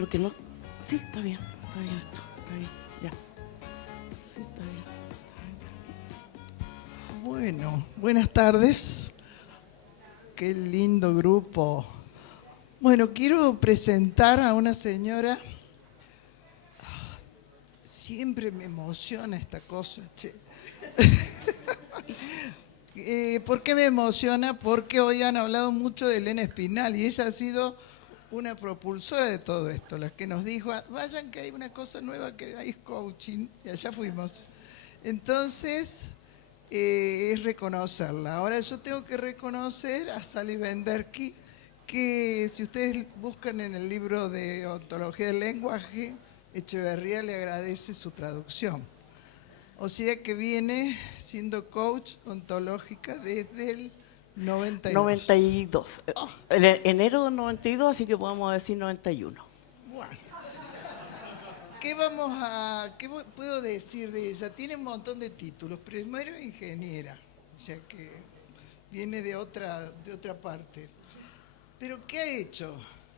Lo que no... Sí, está bien esto, está bien, ya. Sí, está bien. Bueno, buenas tardes. Qué lindo grupo. Bueno, quiero presentar a una señora. Siempre me emociona esta cosa, che. ¿Por qué me emociona? Porque hoy han hablado mucho de Elena Espinal y ella ha sido una propulsora de todo esto, la que nos dijo, vayan que hay una cosa nueva que hay coaching, y allá fuimos. Entonces, es reconocerla. Ahora yo tengo que reconocer a Sally Benderki, que si ustedes buscan en el libro de Ontología del Lenguaje, Echeverría le agradece su traducción. O sea que viene siendo coach ontológica desde el 92. 92. Oh, Enero del 92, así que podemos decir 91. bueno. ¿Qué puedo decir de ella? Tiene un montón de títulos. Primero, ingeniera, o sea que viene de otra parte. ¿Pero qué ha hecho?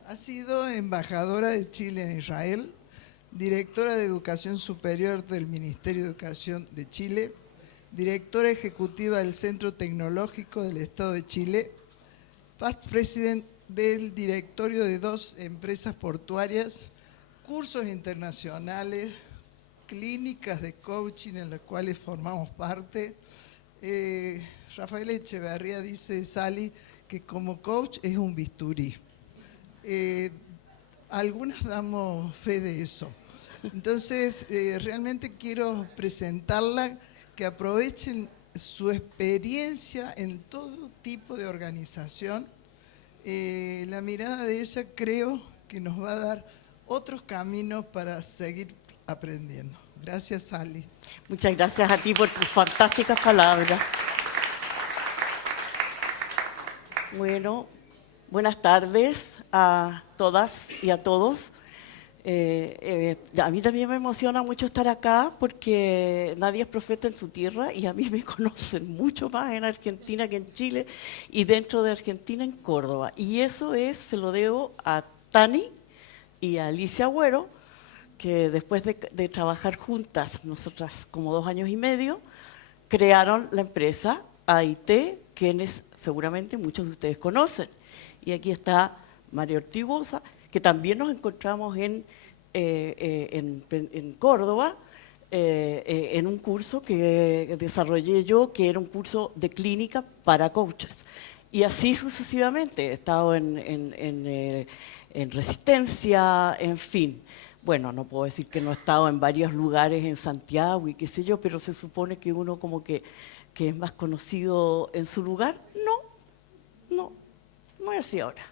Ha sido embajadora de Chile en Israel, directora de Educación Superior del Ministerio de Educación de Chile, directora ejecutiva del Centro Tecnológico del Estado de Chile, past president del directorio de 2 empresas portuarias, cursos internacionales, clínicas de coaching en las cuales formamos parte. Rafael Echeverría dice, Sally, que como coach es un bisturí. Algunas damos fe de eso. Entonces, realmente quiero presentarla, que aprovechen su experiencia en todo tipo de organización. La mirada de ella creo que nos va a dar otros caminos para seguir aprendiendo. Gracias, Sally. Muchas gracias a ti por tus fantásticas palabras. Bueno, buenas tardes a todas y a todos. A mí también me emociona mucho estar acá porque nadie es profeta en su tierra y a mí me conocen mucho más en Argentina que en Chile y dentro de Argentina en Córdoba. Y eso se lo debo a Tani y a Alicia Agüero, que después de trabajar juntas, nosotras como 2 años y medio, crearon la empresa AIT, quienes seguramente muchos de ustedes conocen. Y aquí está María Ortigosa, que también nos encontramos en Córdoba, en un curso que desarrollé yo, que era un curso de clínica para coaches. Y así sucesivamente, he estado en Resistencia, en fin. Bueno, no puedo decir que no he estado en varios lugares en Santiago y qué sé yo, pero se supone que uno como que es más conocido en su lugar. No es así ahora.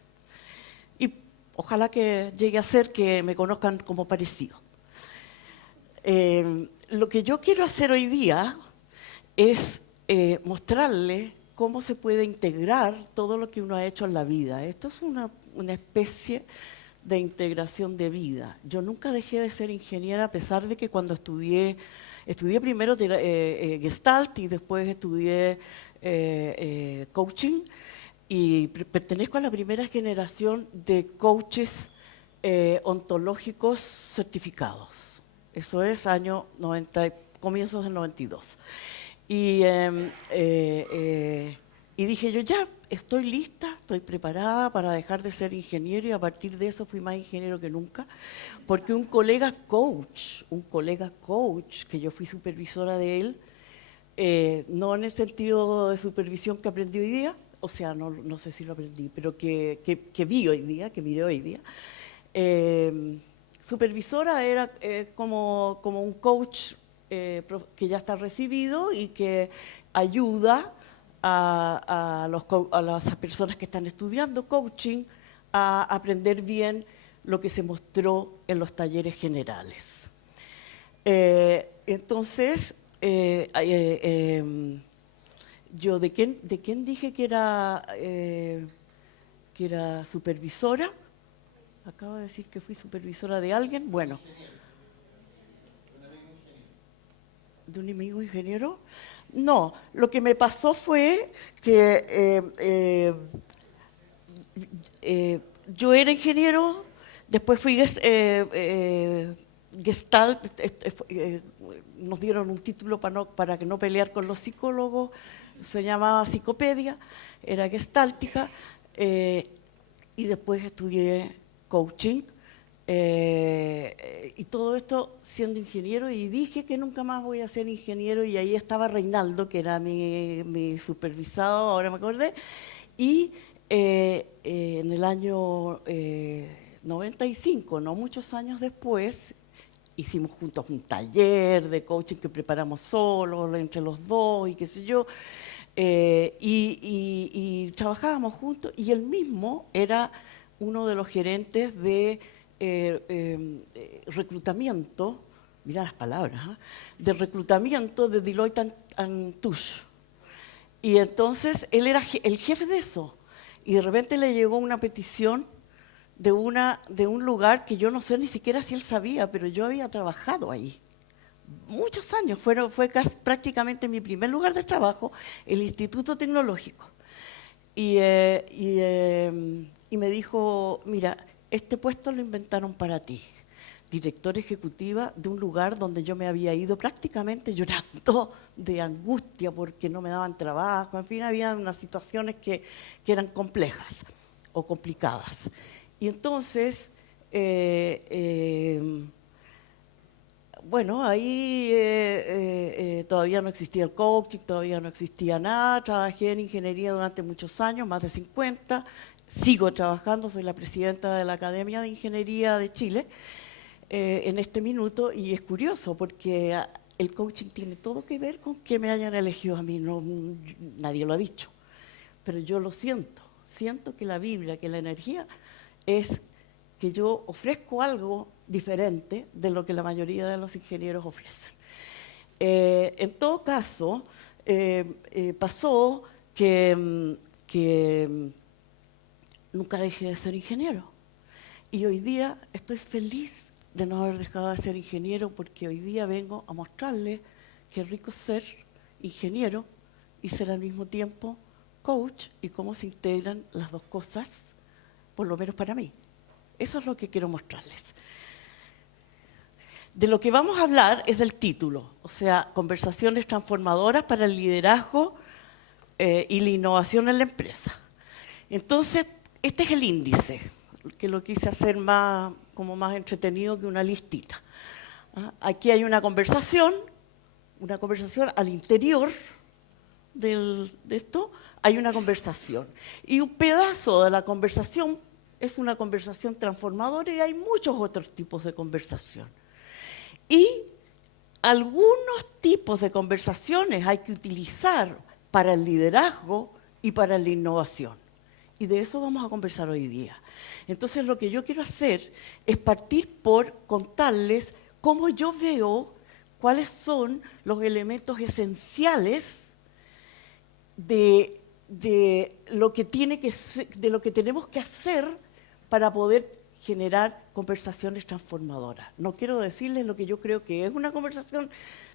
Y ojalá que llegue a ser que me conozcan como parecido. Lo que yo quiero hacer hoy día es mostrarle cómo se puede integrar todo lo que uno ha hecho en la vida. Esto es una especie de integración de vida. Yo nunca dejé de ser ingeniera, a pesar de que cuando estudié primero Gestalt y después estudié coaching, y pertenezco a la primera generación de coaches ontológicos certificados. Eso es año 90, comienzos del 92. Y dije yo, ya, estoy lista, estoy preparada para dejar de ser ingeniero, y a partir de eso fui más ingeniero que nunca, porque un colega coach, que yo fui supervisora de él, no en el sentido de supervisión que aprendí hoy día, o sea, no sé si lo aprendí, pero que vi hoy día, que miré hoy día. Supervisora era como un coach que ya está recibido y que ayuda a las personas que están estudiando coaching a aprender bien lo que se mostró en los talleres generales. Entonces, yo ¿de quién dije que era supervisora? Acabo de decir que fui supervisora de alguien. Bueno, ¿de un amigo ingeniero? No, lo que me pasó fue que yo era ingeniero Después fui Gestalt, nos dieron un título para que no pelear con los psicólogos, se llamaba Psicopedia, era gestáltica, y después estudié coaching, y todo esto siendo ingeniero, y dije que nunca más voy a ser ingeniero, y ahí estaba Reinaldo, que era mi supervisado, ahora me acordé, y en el año 95, no muchos años después, hicimos juntos un taller de coaching que preparamos solos, entre los dos y qué sé yo, y trabajábamos juntos, y él mismo era uno de los gerentes de reclutamiento, mira las palabras, de reclutamiento de Deloitte Touche. Y entonces él era el jefe de eso, y de repente le llegó una petición de un lugar que yo no sé ni siquiera si él sabía, pero yo había trabajado ahí muchos años, fue prácticamente mi primer lugar de trabajo, el Instituto Tecnológico. Y me dijo, mira, este puesto lo inventaron para ti, directora ejecutiva de un lugar donde yo me había ido prácticamente llorando de angustia porque no me daban trabajo, en fin, había unas situaciones que eran complejas o complicadas. Y entonces, bueno, ahí todavía no existía el coaching, todavía no existía nada, trabajé en ingeniería durante muchos años, más de 50, sigo trabajando, soy la presidenta de la Academia de Ingeniería de Chile en este minuto, y es curioso porque el coaching tiene todo que ver con que me hayan elegido a mí, nadie lo ha dicho, pero yo lo siento que la Biblia, que la energía es que yo ofrezco algo diferente de lo que la mayoría de los ingenieros ofrecen. En todo caso, pasó que nunca dejé de ser ingeniero. Y hoy día estoy feliz de no haber dejado de ser ingeniero, porque hoy día vengo a mostrarles qué rico ser ingeniero y ser al mismo tiempo coach, y cómo se integran las dos cosas, por lo menos para mí. Eso es lo que quiero mostrarles. De lo que vamos a hablar es del título, o sea, conversaciones transformadoras para el liderazgo y la innovación en la empresa. Entonces, este es el índice, que lo quise hacer como más entretenido que una listita. Aquí hay una conversación al interior de esto, hay una conversación. Y un pedazo de la conversación es una conversación transformadora, y hay muchos otros tipos de conversación. Y algunos tipos de conversaciones hay que utilizar para el liderazgo y para la innovación. Y de eso vamos a conversar hoy día. Entonces, lo que yo quiero hacer es partir por contarles cómo yo veo cuáles son los elementos esenciales de lo que tenemos que hacer para poder generar conversaciones transformadoras. No quiero decirles lo que yo creo que es una conversación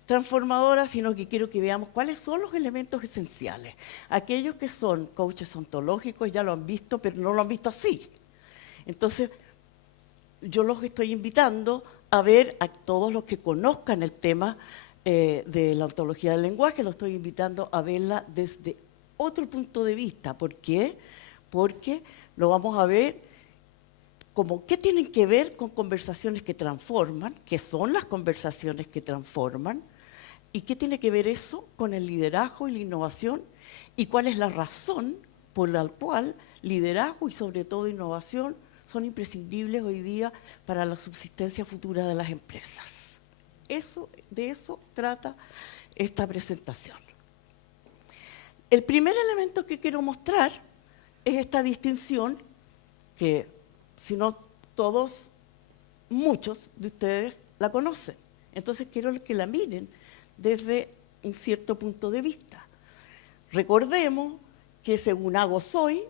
transformadora, sino que quiero que veamos cuáles son los elementos esenciales. Aquellos que son coaches ontológicos ya lo han visto, pero no lo han visto así. Entonces, yo los estoy invitando a ver a todos los que conozcan el tema de la ontología del lenguaje, los estoy invitando a verla desde otro punto de vista. ¿Por qué? Porque lo vamos a ver como qué tienen que ver con conversaciones que transforman, qué son las conversaciones que transforman, y qué tiene que ver eso con el liderazgo y la innovación, y cuál es la razón por la cual liderazgo y sobre todo innovación son imprescindibles hoy día para la subsistencia futura de las empresas. De eso trata esta presentación. El primer elemento que quiero mostrar es esta distinción que, si no todos, muchos de ustedes la conocen. Entonces quiero que la miren desde un cierto punto de vista. Recordemos que según hago soy,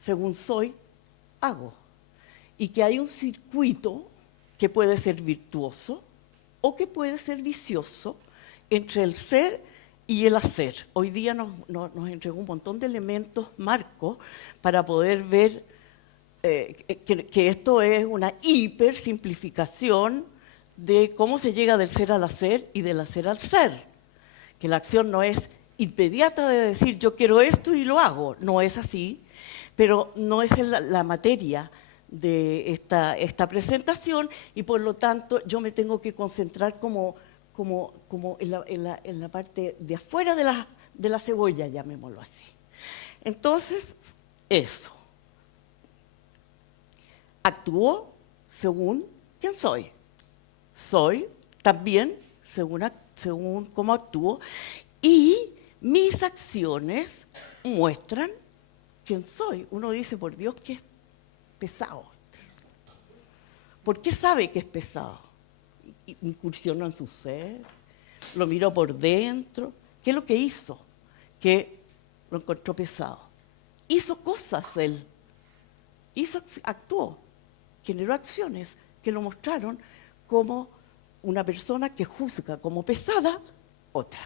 según soy hago. Y que hay un circuito que puede ser virtuoso o que puede ser vicioso entre el ser y el hacer. Hoy día nos entregó un montón de elementos, marcos, para poder ver que esto es una hipersimplificación de cómo se llega del ser al hacer y del hacer al ser. Que la acción no es inmediata de decir yo quiero esto y lo hago, no es así, pero no es la materia de esta presentación y por lo tanto yo me tengo que concentrar como en la parte de afuera de la cebolla, llamémoslo así. Entonces, eso. Actúo según quién soy. Soy también según cómo actúo y mis acciones muestran quién soy. Uno dice, por Dios, que es pesado. ¿Por qué sabe que es pesado? Incursionó en su ser, lo miró por dentro. ¿Qué es lo que hizo? Que lo encontró pesado. Hizo cosas él. Actuó. Generó acciones que lo mostraron como una persona que juzga como pesada otra.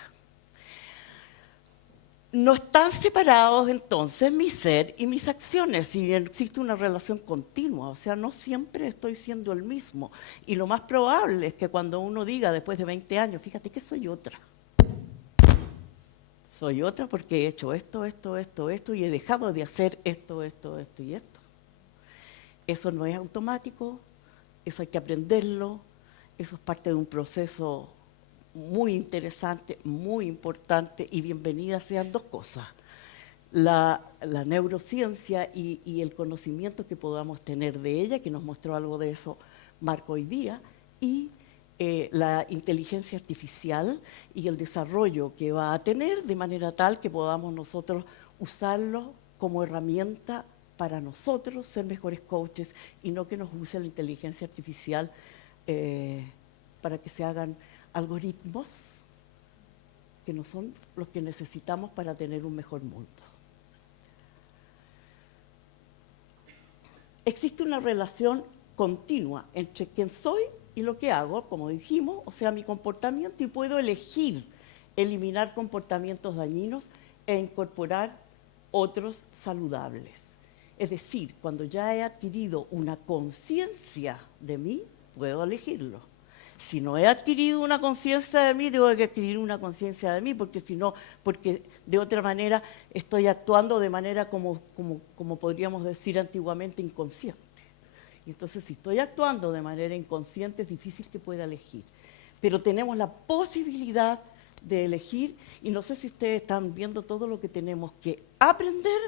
No están separados entonces mi ser y mis acciones, y existe una relación continua, o sea, no siempre estoy siendo el mismo. Y lo más probable es que cuando uno diga después de 20 años, fíjate que soy otra. Soy otra porque he hecho esto, y he dejado de hacer esto y esto. Eso no es automático, eso hay que aprenderlo, eso es parte de un proceso muy interesante, muy importante, y bienvenidas sean dos cosas. La neurociencia y el conocimiento que podamos tener de ella, que nos mostró algo de eso Marco hoy día, y la inteligencia artificial y el desarrollo que va a tener de manera tal que podamos nosotros usarlo como herramienta para nosotros ser mejores coaches y no que nos use la inteligencia artificial para que se hagan algoritmos que no son los que necesitamos para tener un mejor mundo. Existe una relación continua entre quién soy y lo que hago, como dijimos, o sea, mi comportamiento, y puedo elegir eliminar comportamientos dañinos e incorporar otros saludables. Es decir, cuando ya he adquirido una conciencia de mí, puedo elegirlo. Si no he adquirido una conciencia de mí, tengo que adquirir una conciencia de mí, porque si no, porque de otra manera estoy actuando de manera como podríamos decir antiguamente, inconsciente. Y entonces, si estoy actuando de manera inconsciente, es difícil que pueda elegir. Pero tenemos la posibilidad de elegir, y no sé si ustedes están viendo todo lo que tenemos que aprender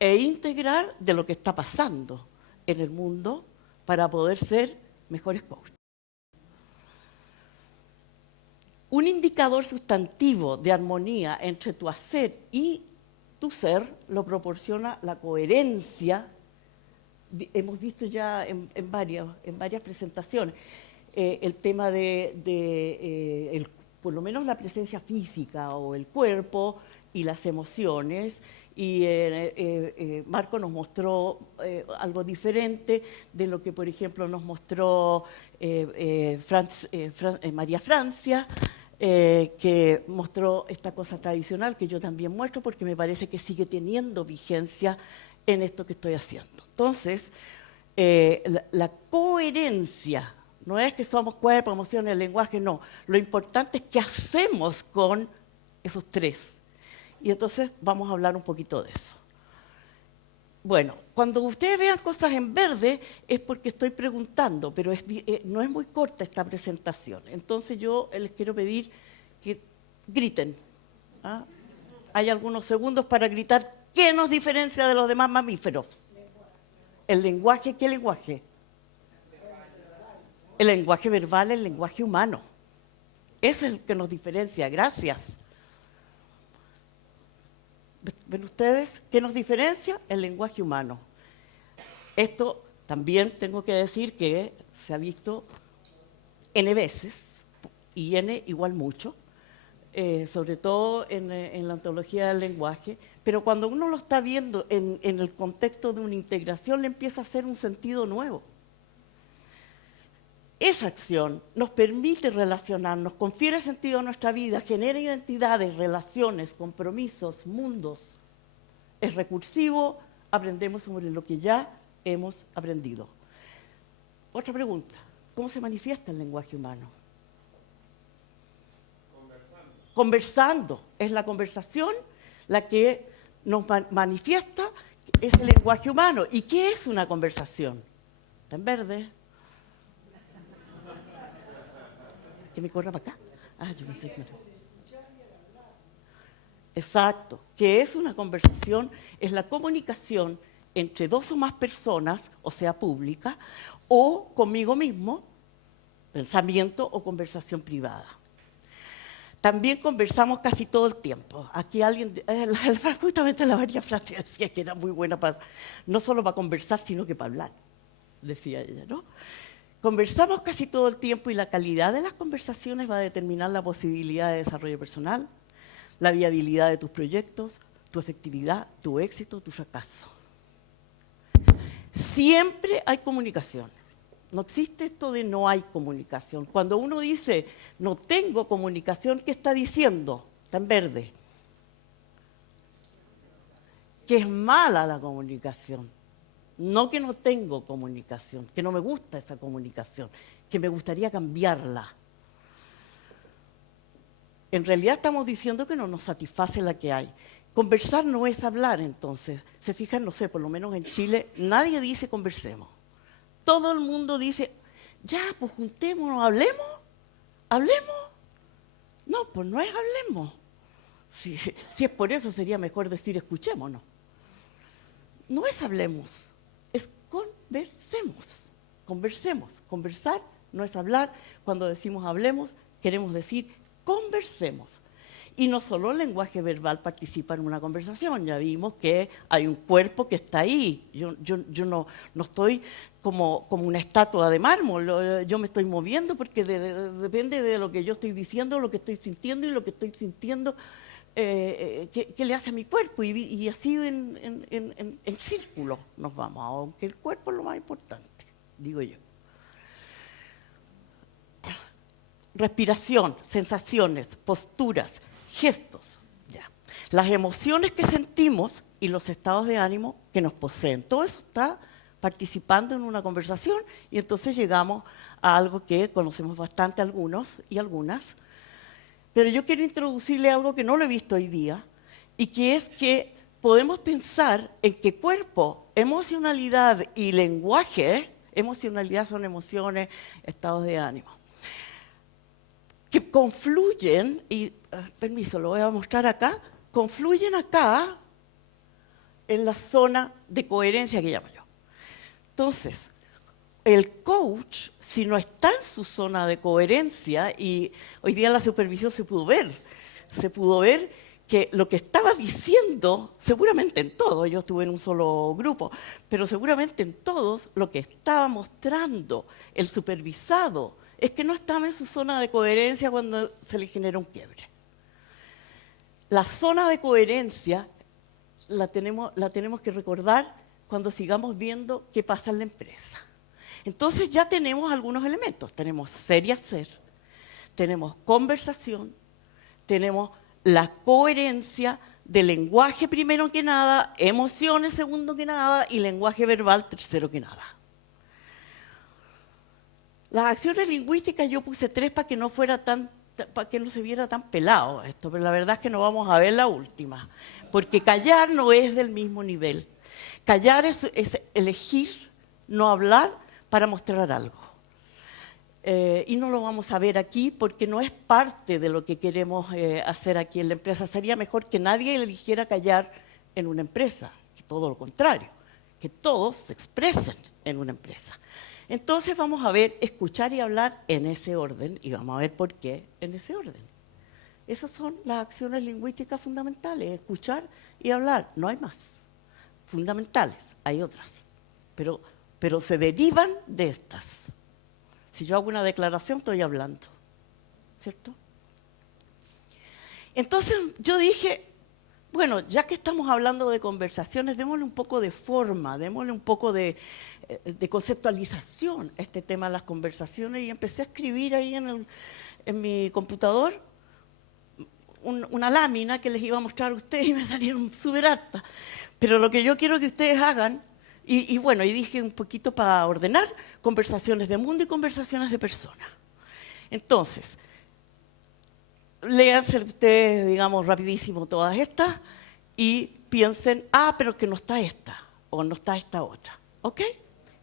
e integrar de lo que está pasando en el mundo para poder ser mejores coaches. Un indicador sustantivo de armonía entre tu hacer y tu ser lo proporciona la coherencia. Hemos visto ya en varias presentaciones el tema por lo menos la presencia física o el cuerpo y las emociones, y Marco nos mostró algo diferente de lo que, por ejemplo, nos mostró María Francia, que mostró esta cosa tradicional que yo también muestro porque me parece que sigue teniendo vigencia en esto que estoy haciendo. Entonces, la coherencia no es que somos cuerpo, emociones, lenguaje, no. Lo importante es qué hacemos con esos tres. Y entonces vamos a hablar un poquito de eso. Bueno, cuando ustedes vean cosas en verde es porque estoy preguntando, pero no es muy corta esta presentación. Entonces yo les quiero pedir que griten. ¿Ah? Hay algunos segundos para gritar. ¿Qué nos diferencia de los demás mamíferos? ¿El lenguaje? ¿Qué lenguaje? El lenguaje verbal, el lenguaje humano. Ese es el que nos diferencia. Gracias. ¿Ven ustedes qué nos diferencia? El lenguaje humano. Esto también tengo que decir que se ha visto N veces, y N igual mucho, sobre todo en la ontología del lenguaje, pero cuando uno lo está viendo en el contexto de una integración, le empieza a hacer un sentido nuevo. Esa acción nos permite relacionarnos, confiere sentido a nuestra vida, genera identidades, relaciones, compromisos, mundos. Es recursivo, aprendemos sobre lo que ya hemos aprendido. Otra pregunta, ¿cómo se manifiesta el lenguaje humano? Conversando. Es la conversación la que nos manifiesta ese lenguaje humano. ¿Y qué es una conversación? Está en verde. ¿Que me corra para acá? Ah, yo pensé que no. Exacto. ¿Qué es una conversación? Es la comunicación entre dos o más personas, o sea, pública, o conmigo mismo, pensamiento o conversación privada. También conversamos casi todo el tiempo. Aquí alguien, justamente la María Francia decía que era muy buena para, no solo para conversar, sino que para hablar, decía ella, ¿no? Conversamos casi todo el tiempo y la calidad de las conversaciones va a determinar la posibilidad de desarrollo personal, la viabilidad de tus proyectos, tu efectividad, tu éxito, tu fracaso. Siempre hay comunicación. No existe esto de no hay comunicación. Cuando uno dice no tengo comunicación, ¿qué está diciendo? Está en verde. Que es mala la comunicación. No que no tengo comunicación, que no me gusta esa comunicación, que me gustaría cambiarla. En realidad estamos diciendo que no nos satisface la que hay. Conversar no es hablar, entonces. Se fijan, no sé, por lo menos en Chile, nadie dice conversemos. Todo el mundo dice, ya, pues juntémonos, hablemos, hablemos. No, pues no es hablemos. Si es por eso, sería mejor decir escuchémonos. No es hablemos, es conversemos. Conversemos. Conversar no es hablar. Cuando decimos hablemos, queremos decir conversemos. Y no solo el lenguaje verbal participa en una conversación, ya vimos que hay un cuerpo que está ahí. Yo no estoy como una estatua de mármol, yo me estoy moviendo porque depende de lo que yo estoy diciendo, lo que estoy sintiendo y lo que estoy sintiendo, qué le hace a mi cuerpo. Y así en círculo nos vamos, aunque el cuerpo es lo más importante, digo yo. Respiración, sensaciones, posturas, gestos, ya. Las emociones que sentimos y los estados de ánimo que nos poseen. Todo eso está participando en una conversación y entonces llegamos a algo que conocemos bastante algunos y algunas. Pero yo quiero introducirle algo que no lo he visto hoy día y que es que podemos pensar en que cuerpo, emocionalidad y lenguaje, emocionalidad son emociones, estados de ánimo, que confluyen, y permiso, lo voy a mostrar acá, confluyen acá en la zona de coherencia que llamo yo. Entonces, el coach, si no está en su zona de coherencia, y hoy día en la supervisión se pudo ver que lo que estaba diciendo, seguramente en todos, yo estuve en un solo grupo, pero seguramente en todos, lo que estaba mostrando el supervisado es que no estaba en su zona de coherencia cuando se le genera un quiebre. La zona de coherencia la tenemos que recordar cuando sigamos viendo qué pasa en la empresa. Entonces ya tenemos algunos elementos. Tenemos ser y hacer, tenemos conversación, tenemos la coherencia de lenguaje primero que nada, emociones segundo que nada y lenguaje verbal tercero que nada. Las acciones lingüísticas yo puse 3 para que no se viera tan pelado esto, pero la verdad es que no vamos a ver la última, porque callar no es del mismo nivel. Callar es elegir no hablar para mostrar algo. Y no lo vamos a ver aquí porque no es parte de lo que queremos hacer aquí en la empresa. Sería mejor que nadie eligiera callar en una empresa, que todo lo contrario, que todos se expresen en una empresa. Entonces vamos a ver escuchar y hablar en ese orden y vamos a ver por qué en ese orden. Esas son las acciones lingüísticas fundamentales, escuchar y hablar, no hay más. Fundamentales, hay otras, pero se derivan de estas. Si yo hago una declaración, estoy hablando, ¿cierto? Entonces yo dije, bueno, ya que estamos hablando de conversaciones, démosle un poco de forma, démosle un poco de conceptualización a este tema de las conversaciones y empecé a escribir ahí en mi computador una lámina que les iba a mostrar a ustedes y me salieron súper hartas. Pero lo que yo quiero que ustedes hagan Y bueno, y dije un poquito para ordenar, conversaciones de mundo y conversaciones de persona. Entonces, léanse ustedes, digamos, rapidísimo todas estas y piensen, pero que no está esta o no está esta otra, ¿ok?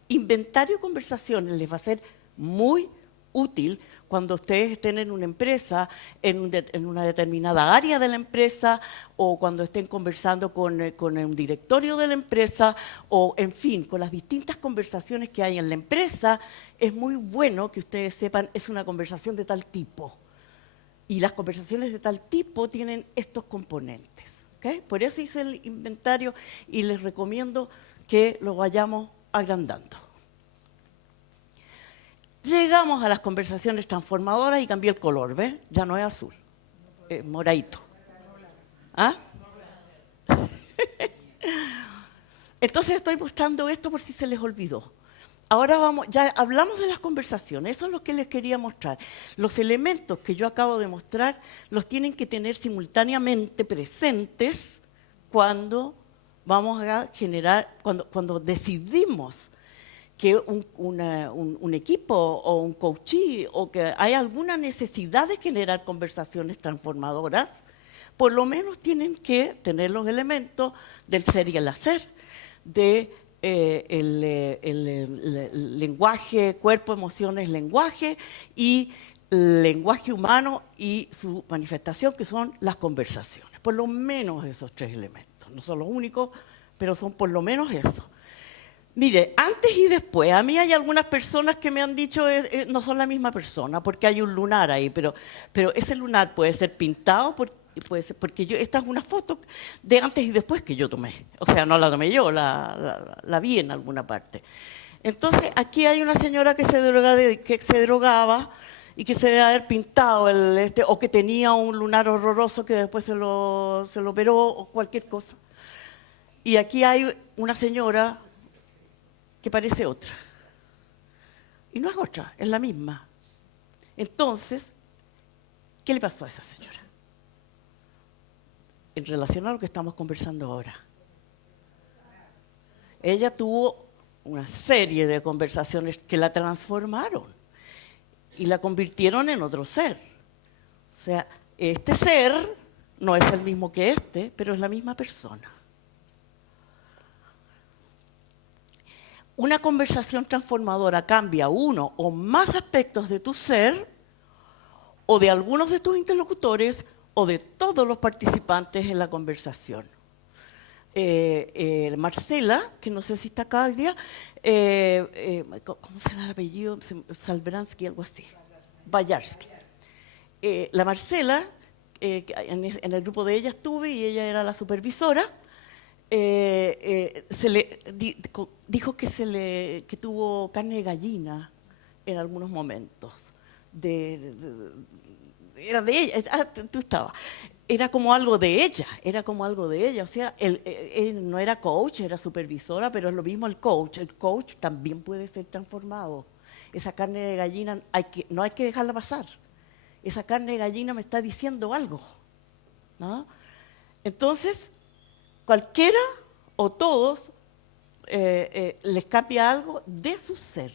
Inventario de conversaciones les va a ser muy útil cuando ustedes estén en una empresa, en una determinada área de la empresa, o cuando estén conversando con un directorio de la empresa, o en fin, con las distintas conversaciones que hay en la empresa. Es muy bueno que ustedes sepan, es una conversación de tal tipo. Y las conversaciones de tal tipo tienen estos componentes, ¿okay? Por eso hice el inventario y les recomiendo que lo vayamos agrandando. Llegamos a las conversaciones transformadoras y cambié el color, ¿ves? Ya no es azul, es moradito. ¿Ah? Entonces estoy mostrando esto por si se les olvidó. Ahora vamos, ya hablamos de las conversaciones, eso es lo que les quería mostrar. Los elementos que yo acabo de mostrar los tienen que tener simultáneamente presentes cuando vamos a generar, cuando decidimos que un equipo o un coachee o que hay alguna necesidad de generar conversaciones transformadoras, por lo menos tienen que tener los elementos del ser y el hacer, de el lenguaje, cuerpo, emociones, lenguaje y lenguaje humano y su manifestación, que son las conversaciones. Por lo menos esos tres elementos. No son los únicos, pero son por lo menos eso. Mire, antes y después, a mí hay algunas personas que me han dicho no son la misma persona, porque hay un lunar ahí, pero ese lunar puede ser pintado, puede ser, porque esta es una foto de antes y después que yo tomé. O sea, no la tomé yo, la vi en alguna parte. Entonces, aquí hay una señora que se drogaba y que se debe haber pintado, o que tenía un lunar horroroso que después se lo operó o cualquier cosa. Y aquí hay una señora que parece otra. Y no es otra, es la misma. Entonces, ¿qué le pasó a esa señora? En relación a lo que estamos conversando ahora. Ella tuvo una serie de conversaciones que la transformaron y la convirtieron en otro ser. O sea, este ser no es el mismo que este, pero es la misma persona. Una conversación transformadora cambia uno o más aspectos de tu ser, o de algunos de tus interlocutores, o de todos los participantes en la conversación. Marcela, que no sé si está acá hoy día, ¿cómo se llama el apellido? Salbransky, algo así. Bayarsky. La Marcela, en el grupo de ella estuve y ella era la supervisora. Dijo que tuvo carne de gallina en algunos momentos. Era de ella, tú estabas. Era como algo de ella, O sea, él no era coach, era supervisora, pero es lo mismo el coach. El coach también puede ser transformado. Esa carne de gallina no hay que dejarla pasar. Esa carne de gallina me está diciendo algo, ¿no? Entonces, cualquiera o todos les cambia algo de su ser.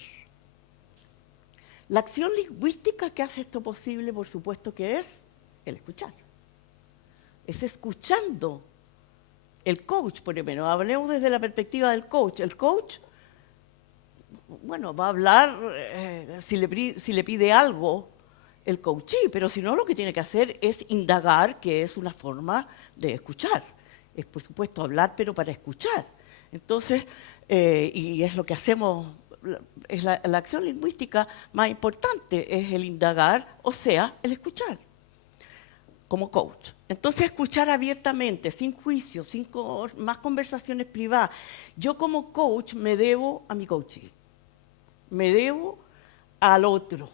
La acción lingüística que hace esto posible, por supuesto, que es el escuchar. Es escuchando. El coach, por ejemplo, hablemos desde la perspectiva del coach. El coach, bueno, va a hablar si le pide algo el coachee, pero si no, lo que tiene que hacer es indagar, que es una forma de escuchar. Es, por supuesto, hablar, pero para escuchar. Entonces, y es lo que hacemos, es la acción lingüística más importante, es el indagar, o sea, el escuchar, como coach. Entonces, escuchar abiertamente, sin juicio, sin más conversaciones privadas. Yo como coach me debo a mi coachee, me debo al otro.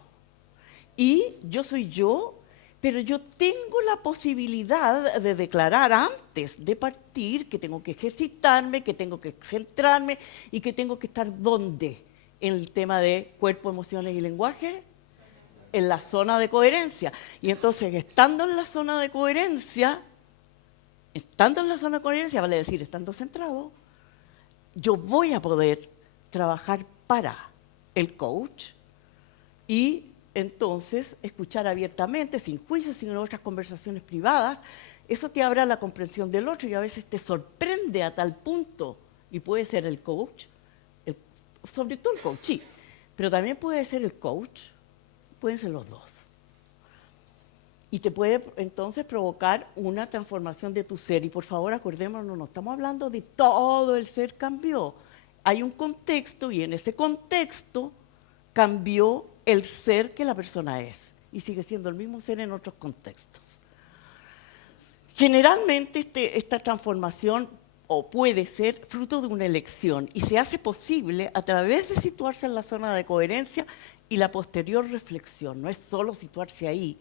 Y yo soy yo, pero yo tengo la posibilidad de declarar antes de partir que tengo que ejercitarme, que tengo que centrarme y que tengo que estar ¿dónde? En el tema de cuerpo, emociones y lenguaje, en la zona de coherencia. Y entonces, estando en la zona de coherencia, vale decir, estando centrado, yo voy a poder trabajar para el coach y entonces escuchar abiertamente, sin juicio, sin otras conversaciones privadas. Eso te abre la comprensión del otro y a veces te sorprende a tal punto, y puede ser el coach, sobre todo el coachee, pero también puede ser el coach, pueden ser los dos. Y te puede entonces provocar una transformación de tu ser. Y por favor, acordémonos, no estamos hablando de todo el ser cambió. Hay un contexto y en ese contexto cambió el ser que la persona es. Y sigue siendo el mismo ser en otros contextos. Generalmente esta transformación o puede ser fruto de una elección y se hace posible a través de situarse en la zona de coherencia y la posterior reflexión. No es solo situarse ahí.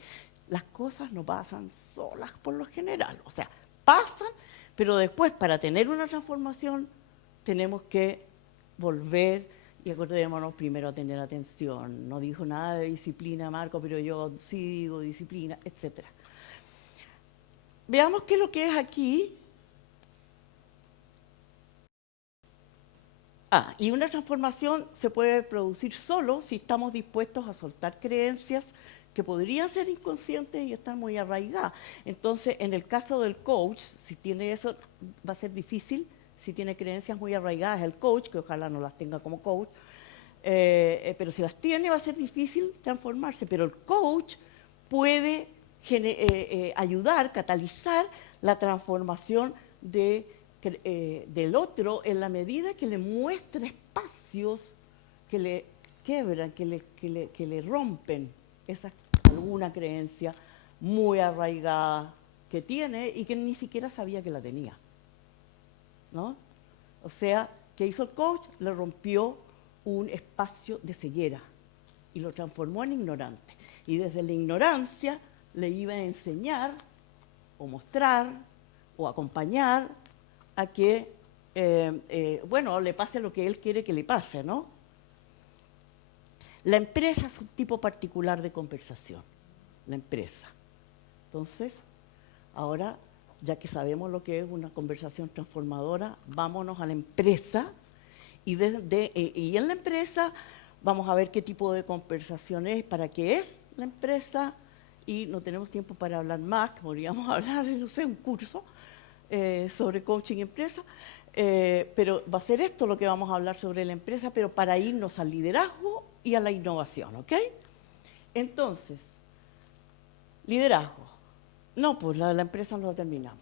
Las cosas no pasan solas por lo general. O sea, pasan, pero después para tener una transformación tenemos que volver y acordémonos primero a tener atención. No dijo nada de disciplina, Marco, pero yo sí digo disciplina, etc. Veamos qué es lo que es aquí. Y una transformación se puede producir solo si estamos dispuestos a soltar creencias que podrían ser inconscientes y están muy arraigadas. Entonces, en el caso del coach, si tiene eso, va a ser difícil. Si tiene creencias muy arraigadas el coach, que ojalá no las tenga como coach, pero si las tiene va a ser difícil transformarse. Pero el coach puede ayudar, catalizar la transformación del otro en la medida que le muestra espacios que le quebran, que le rompen alguna creencia muy arraigada que tiene y que ni siquiera sabía que la tenía, ¿no? O sea, ¿qué hizo el coach? Le rompió un espacio de ceguera y lo transformó en ignorante. Y desde la ignorancia le iba a enseñar o mostrar o acompañar a que, le pase lo que él quiere que le pase, ¿no? La empresa es un tipo particular de conversación, la empresa. Entonces, ahora, ya que sabemos lo que es una conversación transformadora, vámonos a la empresa y en la empresa vamos a ver qué tipo de conversación es, para qué es la empresa, y no tenemos tiempo para hablar más, que podríamos hablar, no sé, un curso sobre coaching y empresa, pero va a ser esto lo que vamos a hablar sobre la empresa, pero para irnos al liderazgo y a la innovación, ¿ok? Entonces, liderazgo. No, pues la empresa no la terminamos.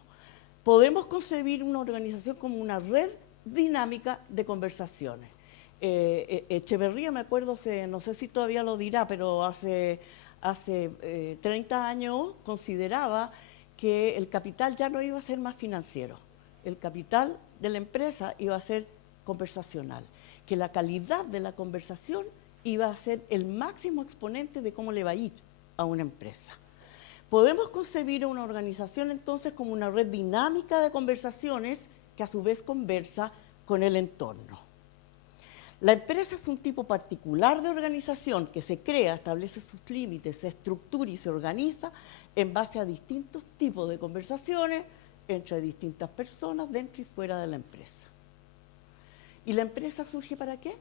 Podemos concebir una organización como una red dinámica de conversaciones. Echeverría, me acuerdo, no sé si todavía lo dirá, pero hace 30 años consideraba que el capital ya no iba a ser más financiero. El capital de la empresa iba a ser conversacional, que la calidad de la conversación iba a ser el máximo exponente de cómo le va a ir a una empresa. Podemos concebir una organización entonces como una red dinámica de conversaciones que a su vez conversa con el entorno. La empresa es un tipo particular de organización que se crea, establece sus límites, se estructura y se organiza en base a distintos tipos de conversaciones entre distintas personas dentro y fuera de la empresa. ¿Y la empresa surge para qué?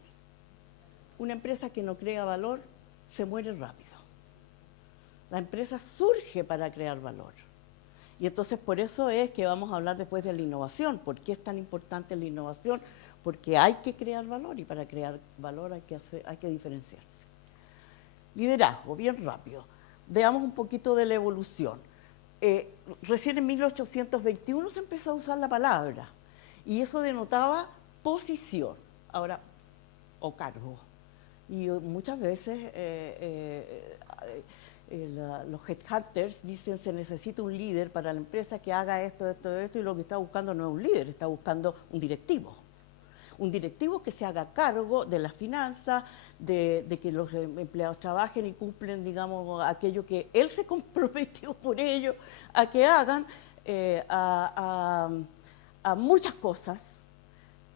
Una empresa que no crea valor se muere rápido. La empresa surge para crear valor. Y entonces por eso es que vamos a hablar después de la innovación. ¿Por qué es tan importante la innovación? Porque hay que crear valor y para crear valor hay que diferenciarse. Liderazgo, bien rápido. Veamos un poquito de la evolución. Recién en 1821 se empezó a usar la palabra y eso denotaba posición, ahora, o cargo. Y muchas veces los headhunters dicen se necesita un líder para la empresa que haga esto, y lo que está buscando no es un líder, está buscando un directivo. Un directivo que se haga cargo de las finanzas, de que los empleados trabajen y cumplen, digamos, aquello que él se comprometió por ellos a que hagan, a muchas cosas,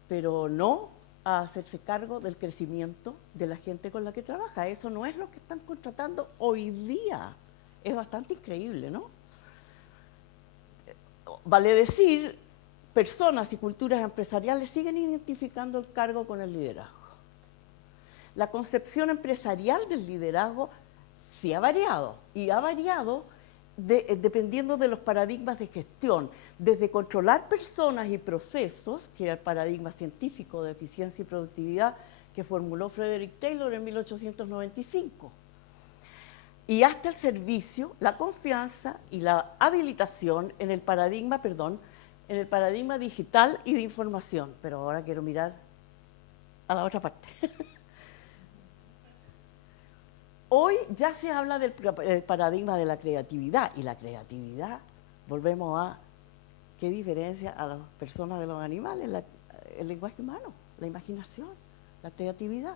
pero no a hacerse cargo del crecimiento de la gente con la que trabaja. Eso no es lo que están contratando hoy día. Es bastante increíble, ¿no? Vale decir personas y culturas empresariales siguen identificando el cargo con el liderazgo. La concepción empresarial del liderazgo sí ha variado, y ha variado dependiendo de los paradigmas de gestión, desde controlar personas y procesos, que era el paradigma científico de eficiencia y productividad que formuló Frederick Taylor en 1895, y hasta el servicio, la confianza y la habilitación en el paradigma digital y de información. Pero ahora quiero mirar a la otra parte. Hoy ya se habla del paradigma de la creatividad, y la creatividad, volvemos a qué diferencia a las personas de los animales, el lenguaje humano, la imaginación, la creatividad.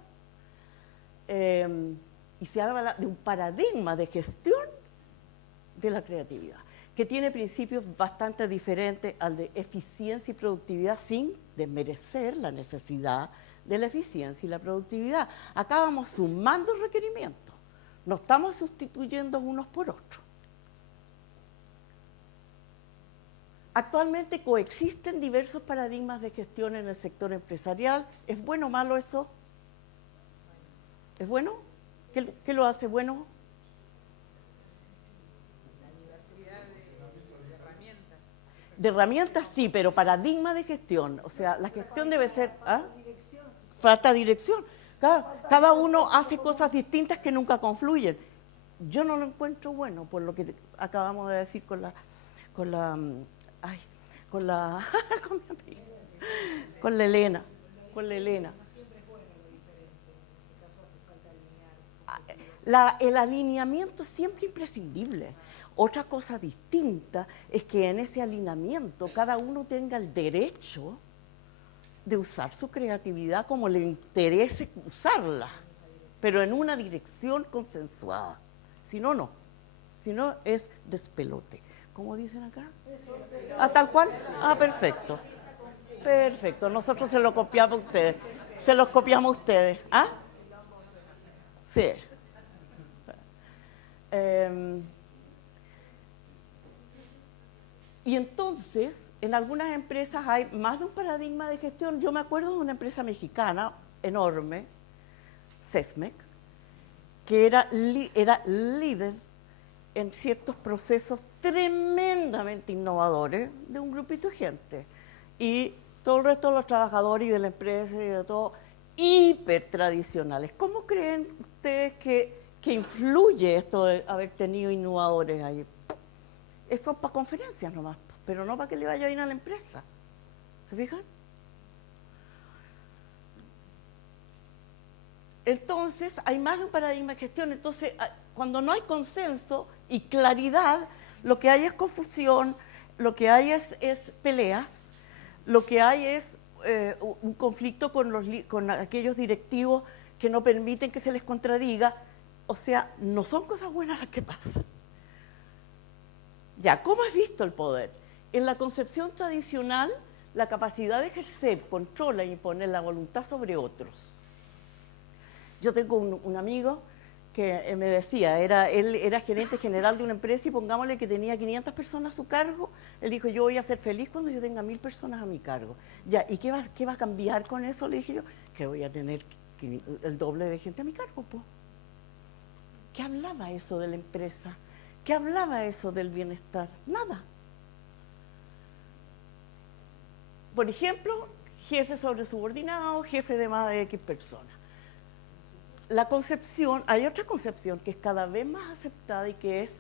Y se habla de un paradigma de gestión de la creatividad, que tiene principios bastante diferentes al de eficiencia y productividad, sin desmerecer la necesidad de la eficiencia y la productividad. Acá vamos sumando requerimientos. No estamos sustituyendo unos por otros. Actualmente coexisten diversos paradigmas de gestión en el sector empresarial. ¿Es bueno o malo eso? ¿Es bueno? ¿Qué lo hace bueno? De herramientas sí, pero paradigma de gestión. O sea, la gestión debe ser... ¿ah? Falta dirección. Cada uno hace cosas distintas que nunca confluyen. Yo no lo encuentro bueno, por lo que acabamos de decir con mi amiga, con la Elena. El alineamiento es siempre imprescindible. Otra cosa distinta es que en ese alineamiento cada uno tenga el derecho de usar su creatividad como le interese usarla, pero en una dirección consensuada. Si no, no. Si no, es despelote. ¿Cómo dicen acá? ¿Tal cual? Perfecto. Perfecto. Nosotros se lo copiamos a ustedes. Se los copiamos a ustedes. ¿Ah? Sí. Y entonces, en algunas empresas hay más de un paradigma de gestión. Yo me acuerdo de una empresa mexicana enorme, Sesmec, que era líder en ciertos procesos tremendamente innovadores de un grupito de gente. Y todo el resto de los trabajadores y de la empresa y de todo, hiper tradicionales. ¿Cómo creen ustedes que influye esto de haber tenido innovadores ahí? Eso para conferencias nomás, pero no para que le vaya bien a la empresa. ¿Se fijan? Entonces, hay más de un paradigma de gestión. Entonces, cuando no hay consenso y claridad, lo que hay es confusión, lo que hay es peleas, lo que hay es un conflicto con aquellos directivos que no permiten que se les contradiga. O sea, no son cosas buenas las que pasan. Ya, ¿cómo has visto el poder? En la concepción tradicional, la capacidad de ejercer, control e imponer la voluntad sobre otros. Yo tengo un amigo que me decía, él era gerente general de una empresa y pongámosle que tenía 500 personas a su cargo. Él dijo, yo voy a ser feliz cuando yo tenga 1000 personas a mi cargo. Ya, ¿y qué va a cambiar con eso? Le dije yo, que voy a tener el doble de gente a mi cargo, pues. ¿Qué hablaba eso de la empresa? ¿Qué hablaba eso del bienestar? Nada. Por ejemplo, jefe sobre subordinado, jefe de más de X personas. La concepción, hay otra concepción que es cada vez más aceptada y que es,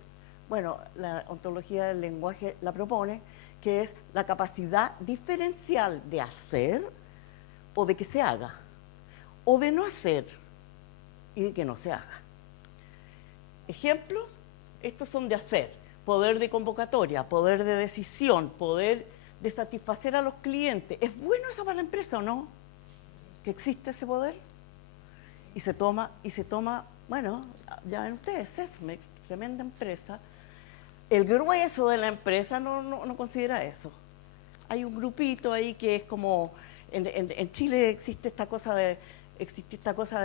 bueno, la ontología del lenguaje la propone, que es la capacidad diferencial de hacer o de que se haga, o de no hacer y de que no se haga. Ejemplos, estos son de hacer, poder de convocatoria, poder de decisión, poder de satisfacer a los clientes. ¿Es bueno eso para la empresa o no? ¿Que existe ese poder? Y se toma, bueno, ya ven ustedes, Sesmex, tremenda empresa. El grueso de la empresa no considera eso. Hay un grupito ahí que es como, en Chile existe esta cosa de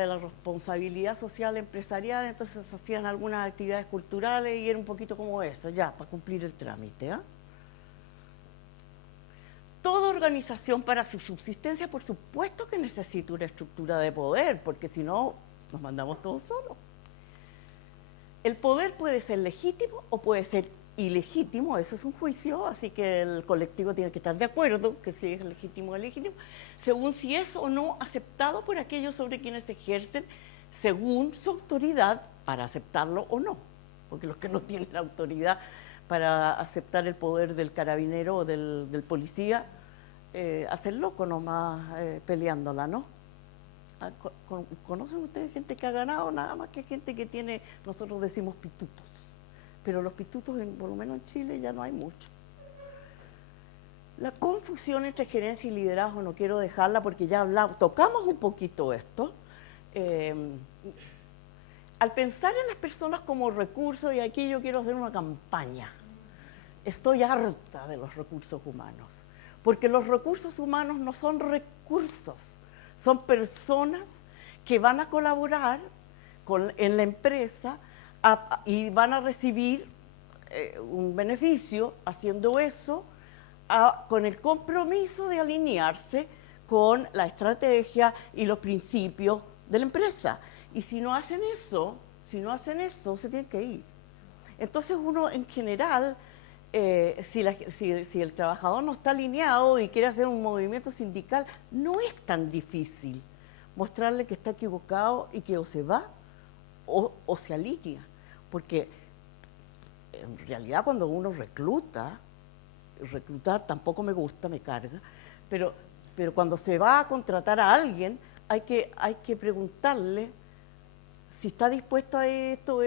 la responsabilidad social empresarial, entonces se hacían algunas actividades culturales y era un poquito como eso, ya, para cumplir el trámite. Todo organización para su subsistencia, por supuesto que necesita una estructura de poder, porque si no, nos mandamos todos solos. El poder puede ser legítimo o puede ser ilegítimo, eso es un juicio, así que el colectivo tiene que estar de acuerdo que si es legítimo o ilegítimo, según si es o no aceptado por aquellos sobre quienes ejercen, según su autoridad para aceptarlo o no, porque los que no tienen la autoridad para aceptar el poder del carabinero o del policía, hacen loco nomás peleándola, ¿no? ¿Conocen ustedes gente que ha ganado? Nada más que gente que tiene, nosotros decimos pitutos, pero los pitutos, por lo menos en Chile, ya no hay mucho. La confusión entre gerencia y liderazgo no quiero dejarla porque ya tocamos un poquito esto. Al pensar en las personas como recursos, y aquí yo quiero hacer una campaña, estoy harta de los recursos humanos, porque los recursos humanos no son recursos, son personas que van a colaborar en la empresa y van a recibir un beneficio haciendo eso con el compromiso de alinearse con la estrategia y los principios de la empresa. Y si no hacen eso, se tienen que ir. Entonces uno en general, si el trabajador no está alineado y quiere hacer un movimiento sindical, no es tan difícil mostrarle que está equivocado y que o se va o se alinea. Porque en realidad cuando uno reclutar tampoco me gusta, me carga, pero cuando se va a contratar a alguien hay que preguntarle si está dispuesto a esto,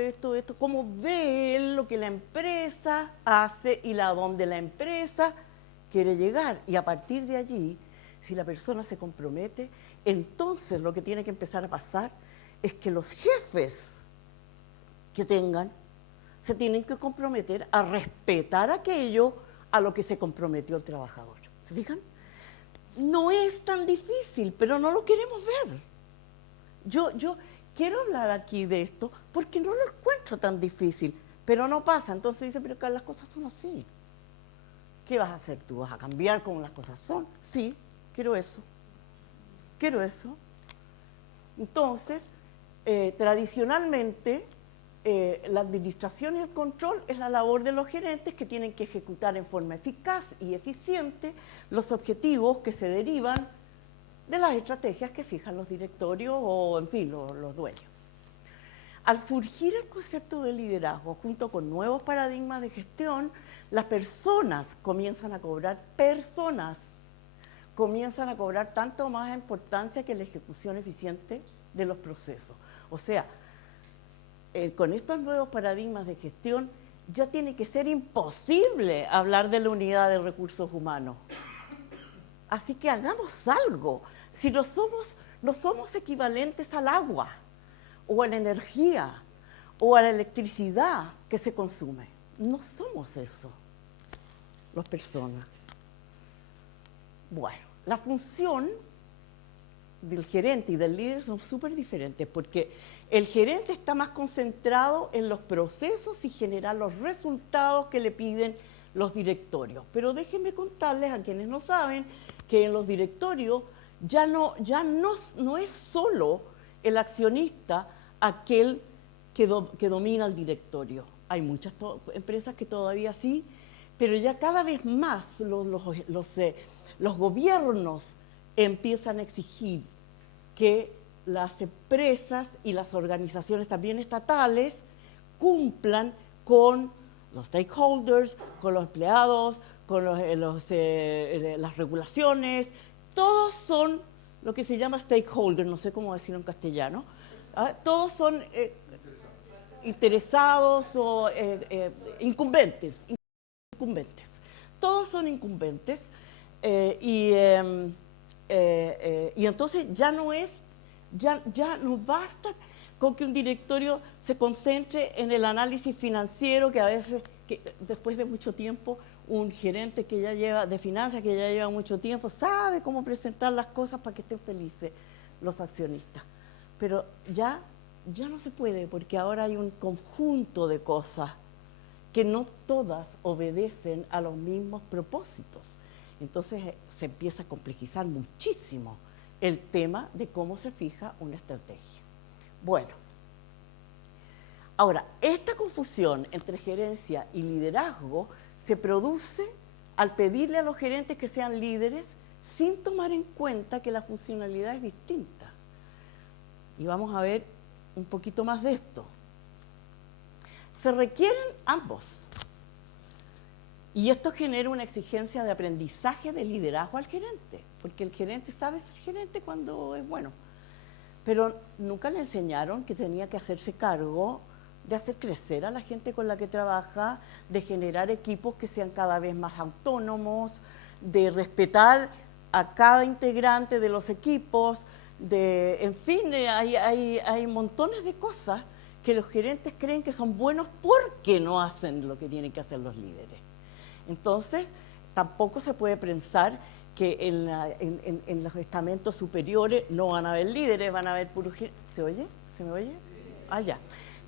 cómo ve él lo que la empresa hace y a dónde la empresa quiere llegar. Y a partir de allí, si la persona se compromete, entonces lo que tiene que empezar a pasar es que los jefes que tengan se tienen que comprometer a respetar aquello a lo que se comprometió el trabajador. ¿Se fijan? No es tan difícil, pero no lo queremos ver. Yo quiero hablar aquí de esto porque no lo encuentro tan difícil, pero no pasa. Entonces dice, pero las cosas son así. ¿Qué vas a hacer tú? ¿Vas a cambiar como las cosas son? Sí, quiero eso. Quiero eso. Entonces, tradicionalmente, la administración y el control es la labor de los gerentes que tienen que ejecutar en forma eficaz y eficiente los objetivos que se derivan de las estrategias que fijan los directorios o, en fin, los dueños. Al surgir el concepto de liderazgo junto con nuevos paradigmas de gestión, las personas comienzan a cobrar tanto más importancia que la ejecución eficiente de los procesos. O sea, con estos nuevos paradigmas de gestión ya tiene que ser imposible hablar de la unidad de recursos humanos. Así que hagamos algo. Si no somos equivalentes al agua, o a la energía, o a la electricidad que se consume. No somos eso, las personas. Bueno, la función del gerente y del líder son súper diferentes, porque el gerente está más concentrado en los procesos y generar los resultados que le piden los directorios. Pero déjenme contarles a quienes no saben que en los directorios ya no es solo el accionista aquel que domina el directorio. Hay muchas empresas que todavía sí, pero ya cada vez más los gobiernos empiezan a exigir que las empresas y las organizaciones también estatales cumplan con los stakeholders, con los empleados, con las regulaciones. Todos son lo que se llama stakeholders, no sé cómo decirlo en castellano. Todos son interesados o incumbentes. Todos son incumbentes y entonces ya no basta con que un directorio se concentre en el análisis financiero, que a veces, después de mucho tiempo, un gerente que ya lleva de finanzas, que ya lleva mucho tiempo, sabe cómo presentar las cosas para que estén felices los accionistas. Pero ya no se puede, porque ahora hay un conjunto de cosas que no todas obedecen a los mismos propósitos. Entonces se empieza a complejizar muchísimo el tema de cómo se fija una estrategia. Bueno, ahora, esta confusión entre gerencia y liderazgo se produce al pedirle a los gerentes que sean líderes sin tomar en cuenta que la funcionalidad es distinta. Y vamos a ver un poquito más de esto. Se requieren ambos. Y esto genera una exigencia de aprendizaje de liderazgo al gerente, porque el gerente sabe ser gerente cuando es bueno. Pero nunca le enseñaron que tenía que hacerse cargo de hacer crecer a la gente con la que trabaja, de generar equipos que sean cada vez más autónomos, de respetar a cada integrante de los equipos, en fin, hay montones de cosas que los gerentes creen que son buenos porque no hacen lo que tienen que hacer los líderes. Entonces, tampoco se puede pensar que en los estamentos superiores no van a haber líderes, van a haber puros gerentes. ¿Se oye? ¿Se me oye? Ah, ya.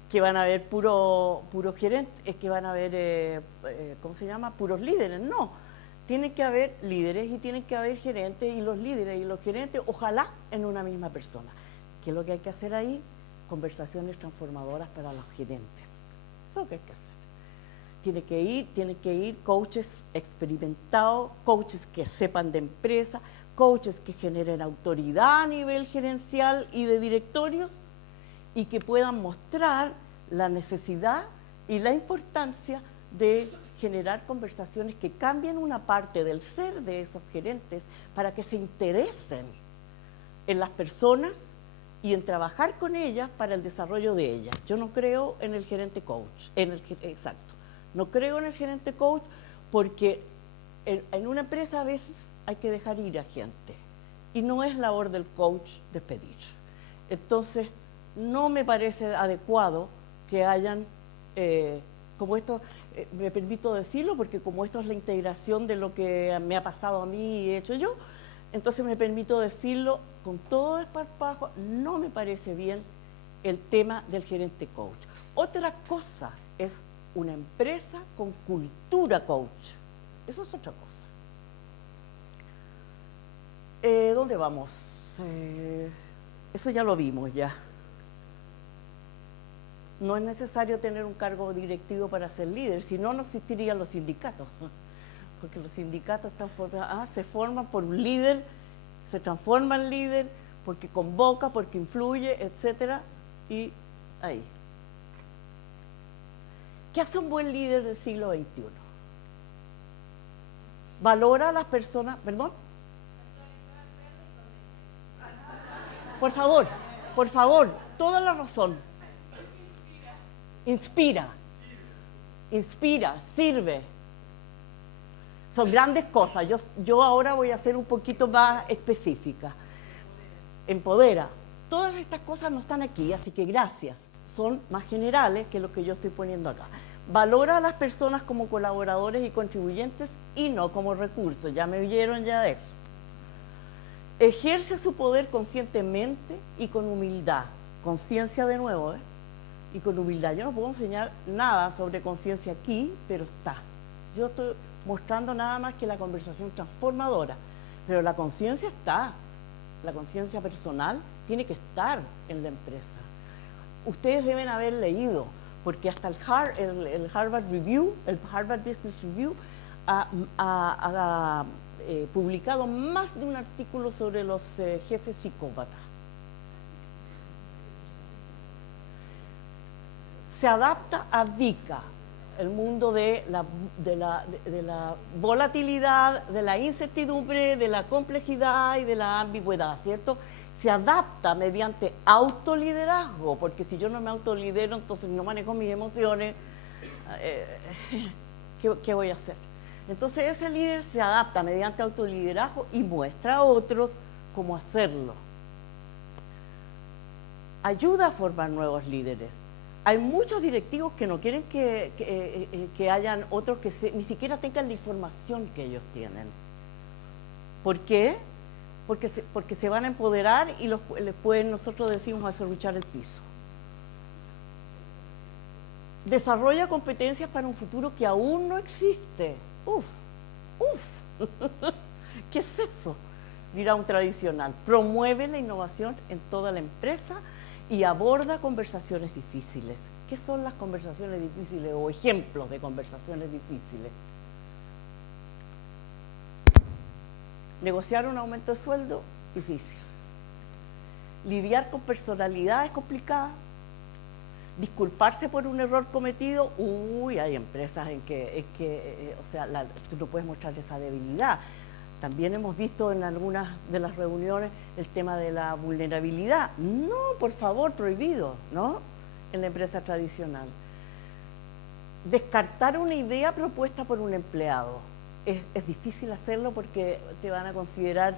Que van a haber puros gerentes, que van a haber, ¿cómo se llama? Puros líderes. No, tienen que haber líderes y tienen que haber gerentes, y los líderes y los gerentes, ojalá en una misma persona. ¿Qué es lo que hay que hacer ahí? Conversaciones transformadoras para los gerentes. Eso es lo que hay que hacer. Tienen que ir coaches experimentados, coaches que sepan de empresa, coaches que generen autoridad a nivel gerencial y de directorios, y que puedan mostrar la necesidad y la importancia de generar conversaciones que cambien una parte del ser de esos gerentes para que se interesen en las personas y en trabajar con ellas para el desarrollo de ellas. Yo no creo en el gerente coach, exacto. No creo en el gerente coach porque en una empresa a veces hay que dejar ir a gente y no es labor del coach despedir. Entonces, no me parece adecuado que hayan, como esto, me permito decirlo porque como esto es la integración de lo que me ha pasado a mí y he hecho yo, entonces me permito decirlo con todo desparpajo, no me parece bien el tema del gerente coach. Otra cosa es una empresa con cultura coach. Eso es otra cosa. ¿Dónde vamos? Eso ya lo vimos ya. No es necesario tener un cargo directivo para ser líder, si no, no existirían los sindicatos. Porque los sindicatos se forman por un líder, se transforma en líder, porque convoca, porque influye, etcétera, y ahí. ¿Qué hace un buen líder del siglo XXI? Valora a las personas, ¿perdón? Por favor, toda la razón. Inspira, sirve. Son grandes cosas. Yo ahora voy a ser un poquito más específica. Empodera. Todas estas cosas no están aquí, así que gracias. Son más generales que lo que yo estoy poniendo acá. Valora a las personas como colaboradores y contribuyentes y no como recursos. Ya me oyeron ya de eso. Ejerce su poder conscientemente y con humildad. Conciencia de nuevo, y con humildad. Yo no puedo enseñar nada sobre conciencia aquí, pero está. Yo estoy mostrando nada más que la conversación transformadora, pero la conciencia está. La conciencia personal tiene que estar en la empresa. Ustedes deben haber leído, porque hasta el Harvard Review, el Harvard Business Review, ha publicado más de un artículo sobre los jefes psicópatas. Se adapta a VICA, el mundo de la volatilidad, de la incertidumbre, de la complejidad y de la ambigüedad, ¿cierto? Se adapta mediante autoliderazgo, porque si yo no me autolidero, entonces no manejo mis emociones, ¿qué voy a hacer? Entonces ese líder se adapta mediante autoliderazgo y muestra a otros cómo hacerlo. Ayuda a formar nuevos líderes. Hay muchos directivos que no quieren que hayan otros que ni siquiera tengan la información que ellos tienen. ¿Por qué? Porque se van a empoderar y después nosotros decimos hacer luchar el piso. Desarrolla competencias para un futuro que aún no existe. ¿Qué es eso? Dirá un tradicional. Promueve la innovación en toda la empresa y aborda conversaciones difíciles. ¿Qué son las conversaciones difíciles o ejemplos de conversaciones difíciles? Negociar un aumento de sueldo, difícil. Lidiar con personalidades complicadas. Disculparse por un error cometido. Uy, hay empresas en que o sea, tú no puedes mostrar esa debilidad. También hemos visto en algunas de las reuniones el tema de la vulnerabilidad. No, por favor, prohibido, ¿no? En la empresa tradicional. Descartar una idea propuesta por un empleado. Es difícil hacerlo porque te van a considerar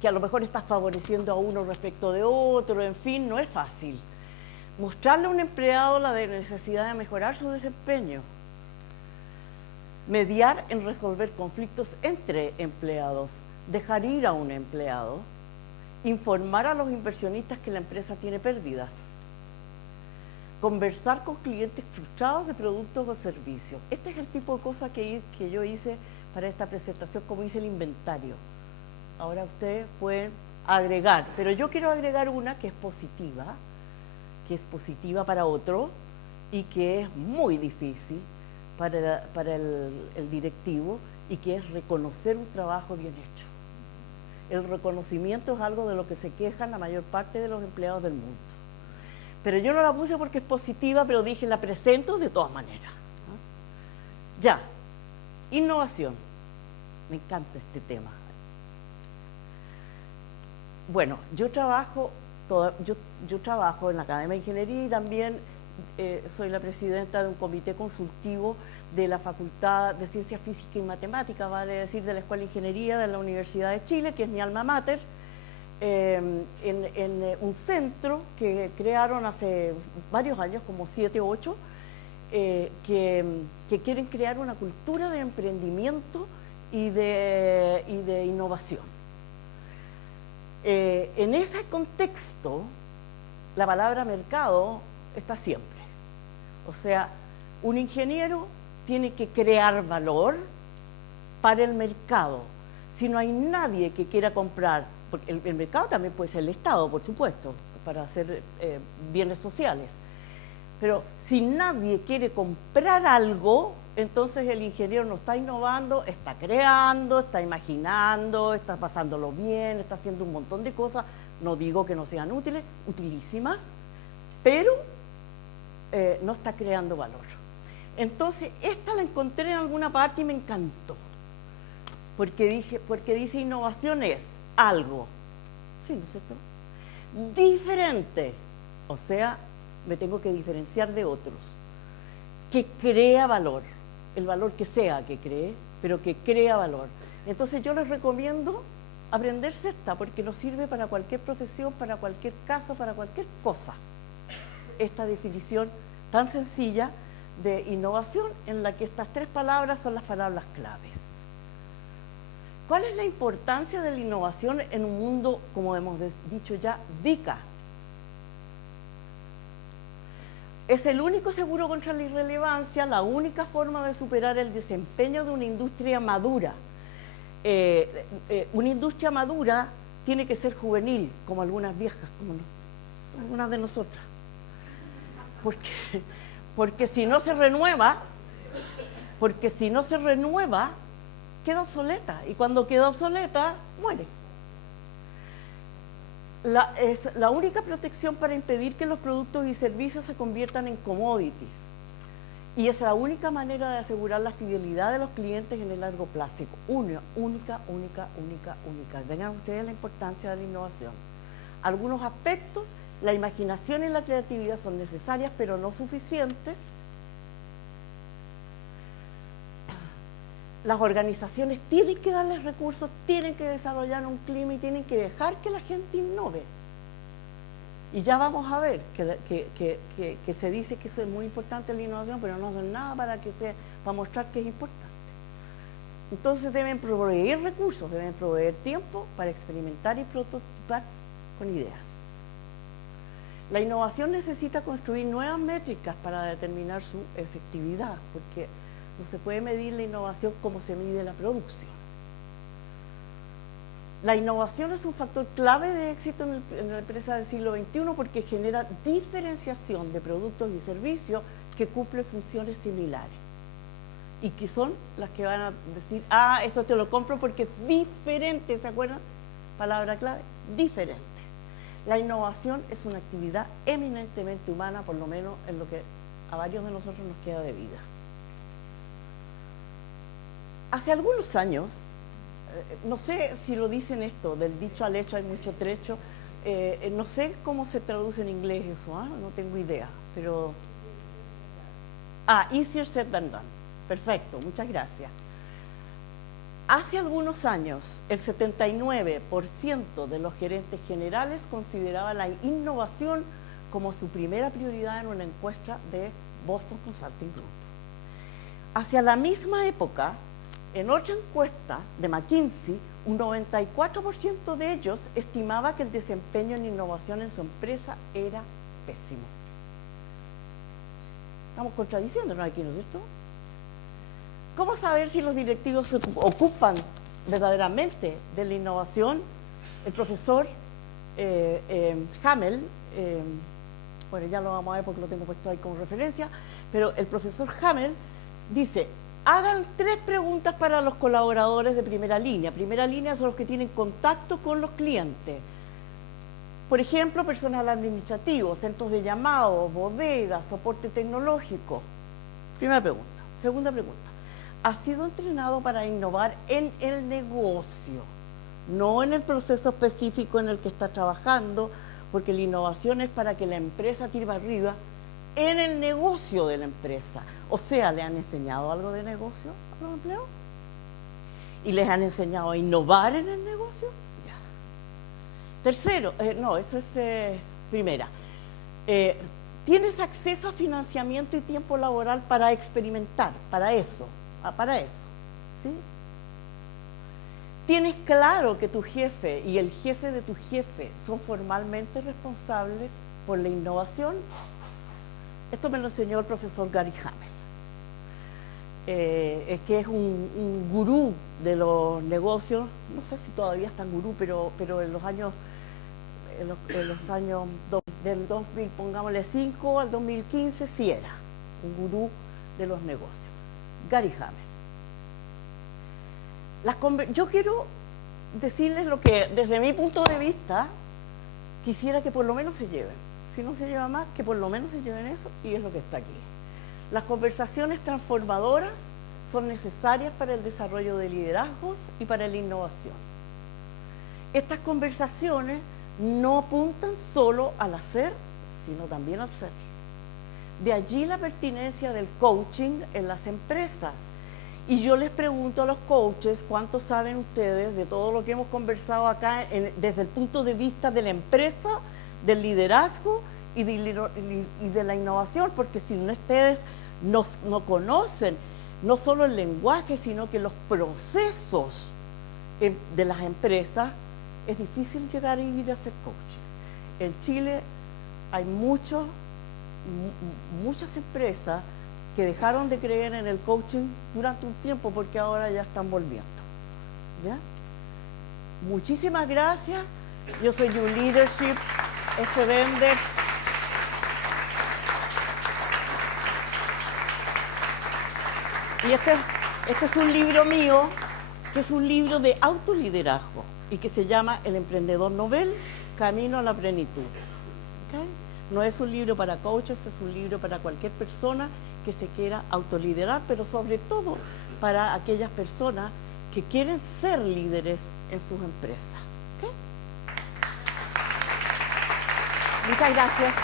que a lo mejor estás favoreciendo a uno respecto de otro, en fin, no es fácil. Mostrarle a un empleado la necesidad de mejorar su desempeño. Mediar en resolver conflictos entre empleados, dejar ir a un empleado, informar a los inversionistas que la empresa tiene pérdidas, conversar con clientes frustrados de productos o servicios. Este es el tipo de cosas que yo hice para esta presentación, como hice el inventario. Ahora ustedes pueden agregar, pero yo quiero agregar una que es positiva para otro y que es muy difícil para el directivo y que es reconocer un trabajo bien hecho. El reconocimiento es algo de lo que se quejan la mayor parte de los empleados del mundo. Pero yo no la puse porque es positiva, pero dije, la presento de todas maneras. Ya, innovación. Me encanta este tema. Bueno, yo trabajo en la Academia de Ingeniería y también soy la presidenta de un comité consultivo de la Facultad de Ciencias Físicas y Matemáticas, vale decir, de la Escuela de Ingeniería de la Universidad de Chile, que es mi alma mater, en un centro que crearon hace varios años, como 7 o 8, que quieren crear una cultura de emprendimiento y de innovación. En ese contexto, la palabra mercado está siempre. O sea, un ingeniero tiene que crear valor para el mercado. Si no hay nadie que quiera comprar, porque el mercado también puede ser el Estado, por supuesto, para hacer bienes sociales. Pero si nadie quiere comprar algo, entonces el ingeniero no está innovando, está creando, está imaginando, está pasándolo bien, está haciendo un montón de cosas. No digo que no sean útiles, utilísimas, pero no está creando valor. Entonces, esta la encontré en alguna parte y me encantó. Porque dice innovación es algo, ¿sí, no es cierto? Diferente, o sea, me tengo que diferenciar de otros, que crea valor, el valor que sea que cree, pero que crea valor. Entonces yo les recomiendo aprenderse esta, porque nos sirve para cualquier profesión, para cualquier caso, para cualquier cosa. Esta definición tan sencilla de innovación, en la que estas 3 palabras son las palabras claves. ¿Cuál es la importancia de la innovación en un mundo, como hemos dicho ya, VICA? Es el único seguro contra la irrelevancia, la única forma de superar el desempeño de una industria madura. Una industria madura tiene que ser juvenil, como algunas viejas, como algunas de nosotras. Porque si no se renueva, queda obsoleta. Y cuando queda obsoleta, muere. Es la única protección para impedir que los productos y servicios se conviertan en commodities. Y es la única manera de asegurar la fidelidad de los clientes en el largo plazo. Única. Vean ustedes la importancia de la innovación. Algunos aspectos, la imaginación y la creatividad son necesarias, pero no suficientes. Las organizaciones tienen que darles recursos, tienen que desarrollar un clima y tienen que dejar que la gente innove. Y ya vamos a ver que se dice que eso es muy importante la innovación, pero no hacen nada para mostrar que es importante. Entonces deben proveer recursos, deben proveer tiempo para experimentar y prototipar con ideas. La innovación necesita construir nuevas métricas para determinar su efectividad, porque No se puede medir la innovación como se mide la producción. La innovación es un factor clave de éxito en la empresa del siglo XXI porque genera diferenciación de productos y servicios que cumplen funciones similares y que son las que van a decir, ah, esto te lo compro porque es diferente, ¿se acuerdan? Palabra clave, diferente. La innovación es una actividad eminentemente humana, por lo menos en lo que a varios de nosotros nos queda de vida. Hace algunos años, no sé si lo dicen esto, del dicho al hecho hay mucho trecho, no sé cómo se traduce en inglés eso, no tengo idea, pero... easier said than done. Perfecto, muchas gracias. Hace algunos años, el 79% de los gerentes generales consideraban la innovación como su primera prioridad en una encuesta de Boston Consulting Group. Hacia la misma época, en otra encuesta de McKinsey, un 94% de ellos estimaba que el desempeño en innovación en su empresa era pésimo. Estamos contradiciéndonos aquí, ¿no es cierto? ¿Cómo saber si los directivos se ocupan verdaderamente de la innovación? El profesor Hamel, bueno, ya lo vamos a ver porque lo tengo puesto ahí como referencia, pero el profesor Hamel dice, hagan 3 preguntas para los colaboradores de primera línea. Primera línea son los que tienen contacto con los clientes. Por ejemplo, personal administrativo, centros de llamado, bodegas, soporte tecnológico. Primera pregunta. Segunda pregunta. ¿Ha sido entrenado para innovar en el negocio? No en el proceso específico en el que está trabajando, porque la innovación es para que la empresa tire para arriba en el negocio de la empresa. O sea, ¿le han enseñado algo de negocio a los empleados? ¿Y les han enseñado a innovar en el negocio? Ya. Tercero, no, eso es primera. ¿Tienes acceso a financiamiento y tiempo laboral para experimentar? Para eso, ¿sí? ¿Tienes claro que tu jefe y el jefe de tu jefe son formalmente responsables por la innovación? Esto me lo enseñó el profesor Gary Hamel, que es un gurú de los negocios. No sé si todavía es tan gurú, pero en los años del 2000, pongámosle 5 al 2015, sí era un gurú de los negocios. Gary Hamel. Yo quiero decirles lo que, desde mi punto de vista, quisiera que por lo menos se lleven. Si no se lleva más, que por lo menos se lleven eso, y es lo que está aquí. Las conversaciones transformadoras son necesarias para el desarrollo de liderazgos y para la innovación. Estas conversaciones no apuntan solo al hacer, sino también al ser. De allí la pertinencia del coaching en las empresas. Y yo les pregunto a los coaches, ¿cuánto saben ustedes de todo lo que hemos conversado acá desde el punto de vista de la empresa, del liderazgo y de la innovación? Porque si ustedes no conocen no solo el lenguaje, sino que los procesos de las empresas, es difícil llegar a ir a hacer coaching. En Chile hay muchas empresas que dejaron de creer en el coaching durante un tiempo porque ahora ya están volviendo. ¿Ya? Muchísimas gracias. Yo soy You Leadership, Bender. Y este es un libro mío, que es un libro de autoliderazgo y que se llama El Emprendedor Nobel, Camino a la Plenitud. ¿Okay? No es un libro para coaches, es un libro para cualquier persona que se quiera autoliderar, pero sobre todo para aquellas personas que quieren ser líderes en sus empresas. ¿Okay? Muchas gracias.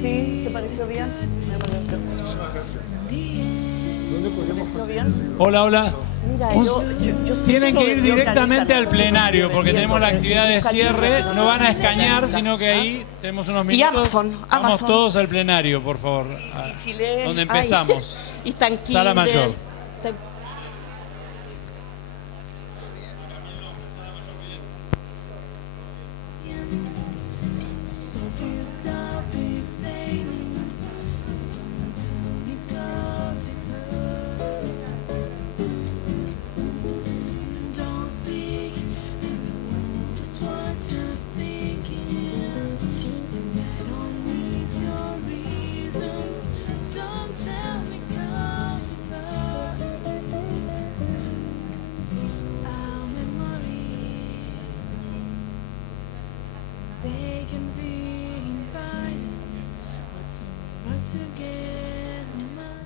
¿Sí? ¿Te pareció bien? Muchísimas gracias. ¿Dónde podríamos conseguir? Hola, hola. Mira, Tienen que ir directamente al plenario porque tenemos la actividad de cierre. No van a escanear, sino que ahí tenemos unos minutos. Vamos todos al plenario, por favor. Donde empezamos. Y está en Sala mayor. they can be invited, but some work together.